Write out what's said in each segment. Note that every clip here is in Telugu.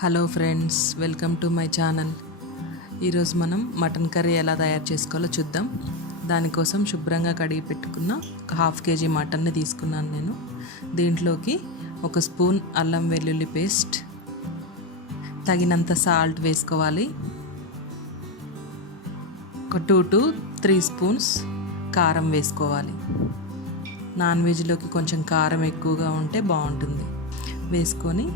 Hello friends, welcome to my channel. ఈరోజు మనం మటన్ కర్రీ ఎలా తయారు చేసుకోవాలో చూద్దాం. దానికోసం శుభ్రంగా కడిగి పెట్టుకున్న ఒక హాఫ్ కేజీ మటన్ని తీసుకున్నాను నేను. దీంట్లోకి ఒక స్పూన్ అల్లం వెల్లుల్లి పేస్ట్, తగినంత సాల్ట్ వేసుకోవాలి. ఒక 2 to 3 స్పూన్స్ కారం వేసుకోవాలి. నాన్ వెజ్లోకి కొంచెం కారం ఎక్కువగా ఉంటే బాగుంటుంది. వేసుకొని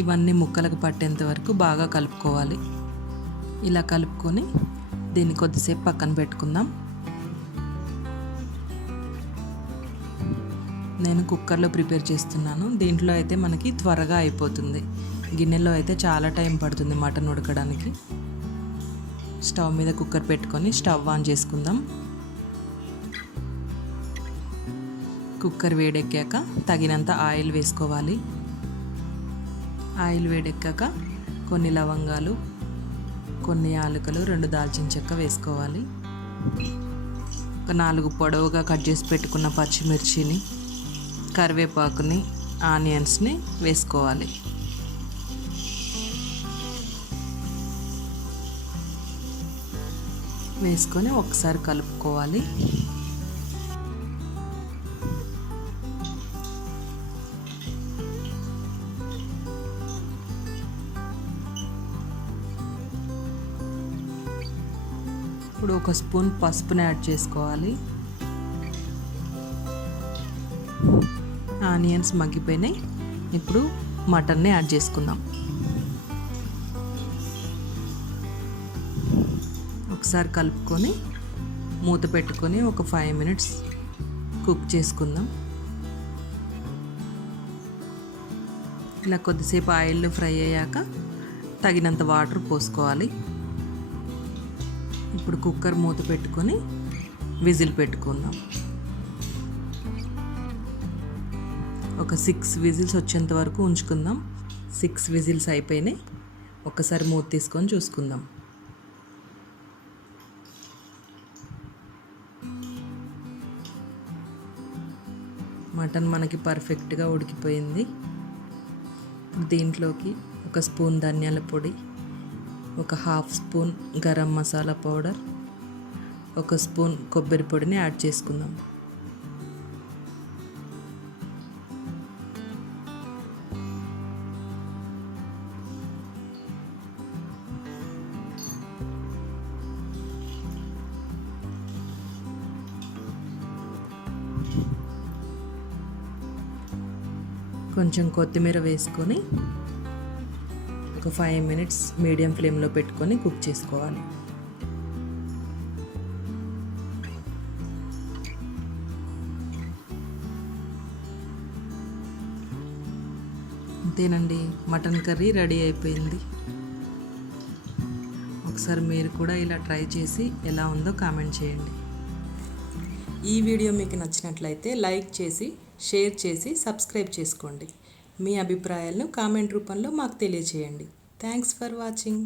ఇవన్నీ ముక్కలకు పట్టేంత వరకు బాగా కలుపుకోవాలి. ఇలా కలుపుకొని దీన్ని కొద్దిసేపు పక్కన పెట్టుకుందాం. నేను కుక్కర్లో ప్రిపేర్ చేస్తున్నాను. దీంట్లో అయితే మనకి త్వరగా అయిపోతుంది. గిన్నెలో అయితే చాలా టైం పడుతుంది మటన్ ఉడకడానికి. స్టవ్ మీద కుక్కర్ పెట్టుకొని స్టవ్ ఆన్ చేసుకుందాం. కుక్కర్ వేడెక్కాక తగినంత ఆయిల్ వేసుకోవాలి. ఆయిల్ వేడెక్కాక కొన్ని లవంగాలు, కొన్ని యాలకులు, 2 దాల్చిన చెక్క వేసుకోవాలి. ఒక 4 పొడవుగా కట్ చేసి పెట్టుకున్న పచ్చిమిర్చిని, కరివేపాకుని, ఆనియన్స్ని వేసుకోవాలి. వేసుకొని ఒకసారి కలుపుకోవాలి. ఇప్పుడు ఒక స్పూన్ పసుపుని యాడ్ చేసుకోవాలి. ఆనియన్స్ మగ్గిపోయినాయి. ఇప్పుడు మటన్ని యాడ్ చేసుకుందాం. ఒకసారి కలుపుకొని మూత పెట్టుకొని ఒక 5 minutes కుక్ చేసుకుందాం. ఇలా కొద్దిసేపు ఆయిల్లో ఫ్రై అయ్యాక తగినంత వాటర్ పోసుకోవాలి. ఇప్పుడు కుక్కర్ మూత పెట్టుకొని విజిల్ పెట్టుకుందాం. ఒక 6 విజిల్స్ వచ్చేంత వరకు ఉంచుకుందాం. 6 విజిల్స్ అయిపోయినాయి. ఒకసారి మూత తీసుకొని చూసుకుందాం. మటన్ మనకి పర్ఫెక్ట్గా ఉడికిపోయింది. దీంట్లోకి ఒక స్పూన్ ధనియాల పొడి, ఒక 1/2 స్పూన్ గరం మసాలా పౌడర్, ఒక స్పూన్ కొబ్బరి పొడిని యాడ్ చేసుకుందాం. కొంచెం కొత్తిమీర వేసుకొని ఒక 5 minutes మీడియం ఫ్లేమ్లో పెట్టుకొని కుక్ చేసుకోవాలి. అంతేనండి, మటన్ కర్రీ రెడీ అయిపోయింది. ఒకసారి మీరు కూడా ఇలా ట్రై చేసి ఎలా ఉందో కామెంట్ చేయండి. ఈ వీడియో మీకు నచ్చినట్లయితే లైక్ చేసి, షేర్ చేసి, సబ్స్క్రైబ్ చేసుకోండి. మీ అభిప్రాయాలను కామెంట్ రూపంలో మాకు తెలియచేయండి. Thanks for watching.